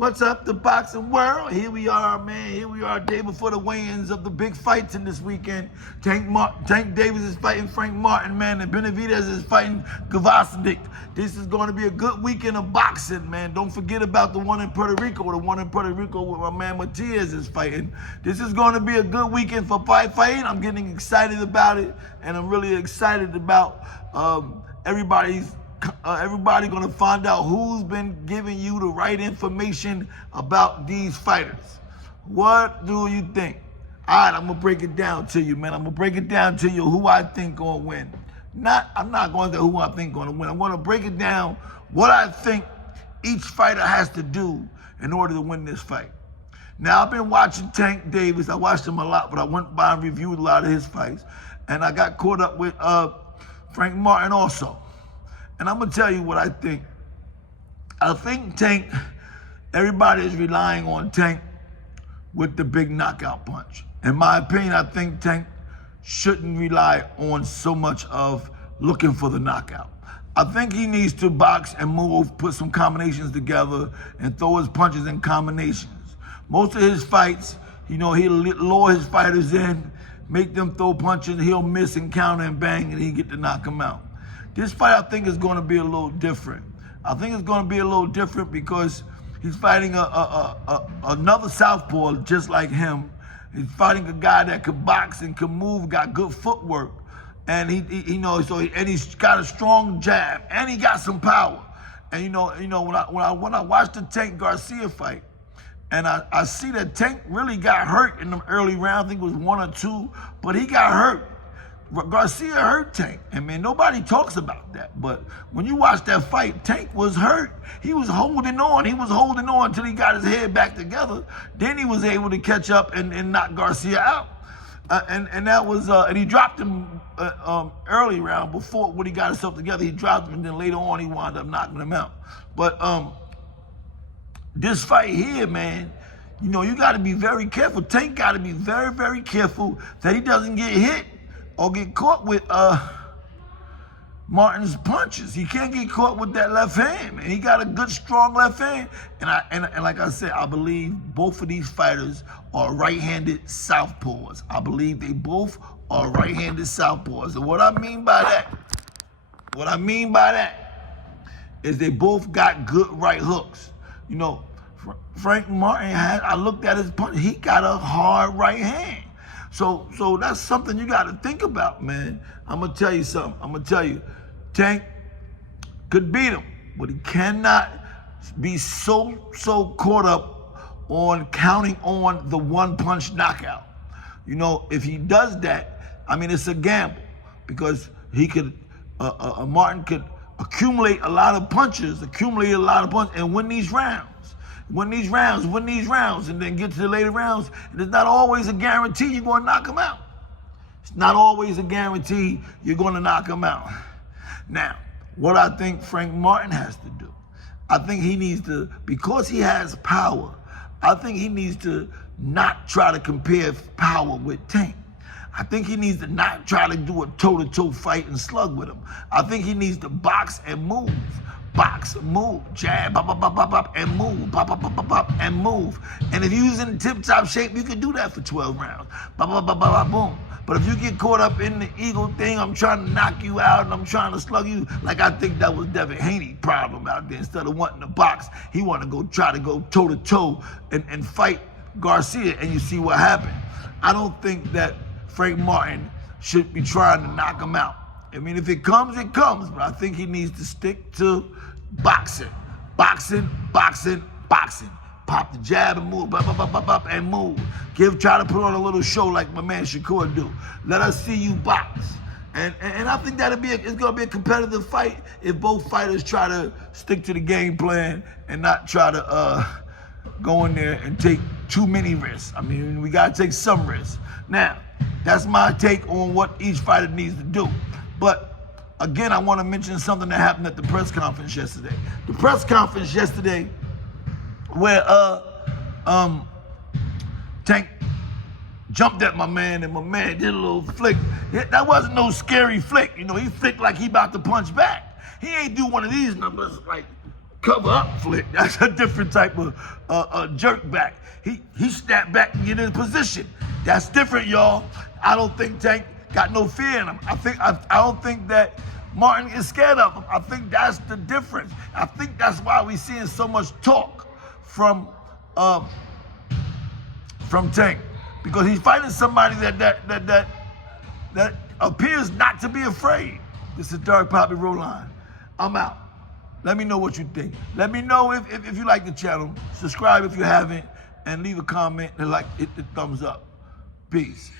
What's up, the boxing world? Here we are, man. Here we are, day before the weigh-ins of the big fights in this weekend. Tank Davis is fighting Frank Martin, man, and Benavidez is fighting Gvozdyk. This is going to be a good weekend of boxing, man. Don't forget about the one in Puerto Rico where my man Matias is fighting. This is going to be a good weekend for fighting. I'm getting excited about it, and I'm really excited about everybody gonna find out who's been giving you the right information about these fighters. What do you think? All right, I'm gonna break it down to you, man. I'm gonna break it down to you who I think gonna win. I'm not going to who I think gonna win. I'm gonna break it down what I think each fighter has to do in order to win this fight. Now, I've been watching Tank Davis. I watched him a lot, but I went by and reviewed a lot of his fights, and I got caught up with Frank Martin also. And I'm gonna tell you what I think. I think Tank, everybody is relying on Tank with the big knockout punch. In my opinion, I think Tank shouldn't rely on so much of looking for the knockout. I think he needs to box and move, put some combinations together, and throw his punches in combinations. Most of his fights, he'll lure his fighters in, make them throw punches, he'll miss and counter and bang, and he get to knock them out. This fight, I think, is going to be a little different. I think it's going to be a little different because he's fighting another southpaw just like him. He's fighting a guy that could box and can move, got good footwork, and he's got a strong jab, and he got some power. And when I watched the Tank Garcia fight, and I see that Tank really got hurt in the early round. I think it was 1 or 2, but he got hurt. Garcia hurt Tank, and man, nobody talks about that. But when you watch that fight, Tank was hurt. He was holding on. He was holding on until he got his head back together. Then he was able to catch up and knock Garcia out. And he dropped him early round before when he got himself together. He dropped him, and then later on he wound up knocking him out. But this fight here, man, you got to be very careful. Tank got to be very, very careful that he doesn't get hit or get caught with Martin's punches. He can't get caught with that left hand, man. He got a good, strong left hand. And like I said, I believe both of these fighters are right-handed southpaws. I believe they both are right-handed southpaws. And what I mean by that is they both got good right hooks. Frank Martin I looked at his punch, he got a hard right hand. So that's something you got to think about, man. I'm going to tell you something. Tank could beat him, but he cannot be so caught up on counting on the one-punch knockout. If he does that, it's a gamble because Martin could accumulate a lot of punches, and win these rounds. Win these rounds, and then get to the later rounds. And it's not always a guarantee you're going to knock him out. It's not always a guarantee you're going to knock him out. Now, what I think Frank Martin has to do, I think he needs to, because he has power, I think he needs to not try to compare power with Tank. I think he needs to not try to do a toe-to-toe fight and slug with him. I think he needs to box and move. Box, move, jab, bop, bop, bop, bop, bop, and move, bop, bop, bop, bop, bop, and move. And if you're in tip-top shape, you can do that for 12 rounds. Bop, bop, bop, bop, bop, boom. But if you get caught up in the ego thing, I'm trying to knock you out and I'm trying to slug you, like I think that was Devin Haney's problem out there. Instead of wanting to box, he wanted to try to go toe-to-toe and fight Garcia, and you see what happened. I don't think that Frank Martin should be trying to knock him out. If it comes, it comes, but I think he needs to stick to boxing. Boxing. Pop the jab and move, bop, bop, bop, bop, bop, and move. Try to put on a little show like my man Shakur do. Let us see you box. And I think it's gonna be a competitive fight if both fighters try to stick to the game plan and not try to go in there and take too many risks. We gotta take some risks. Now, that's my take on what each fighter needs to do. But again, I want to mention something that happened at the press conference yesterday. The press conference yesterday where Tank jumped at my man and my man did a little flick. That wasn't no scary flick. He flicked like he about to punch back. He ain't do one of these numbers like cover up flick. That's a different type of jerk back. He snapped back and get in position. That's different, y'all. I don't think Tank got no fear in him. I don't think that Martin is scared of him. I think that's the difference. I think that's why we're seeing so much talk from Tank, because he's fighting somebody that appears not to be afraid. This is Dark Poppy Roline. I'm out. Let me know what you think. Let me know if you like the channel. Subscribe if you haven't, and leave a comment and hit the thumbs up. Peace.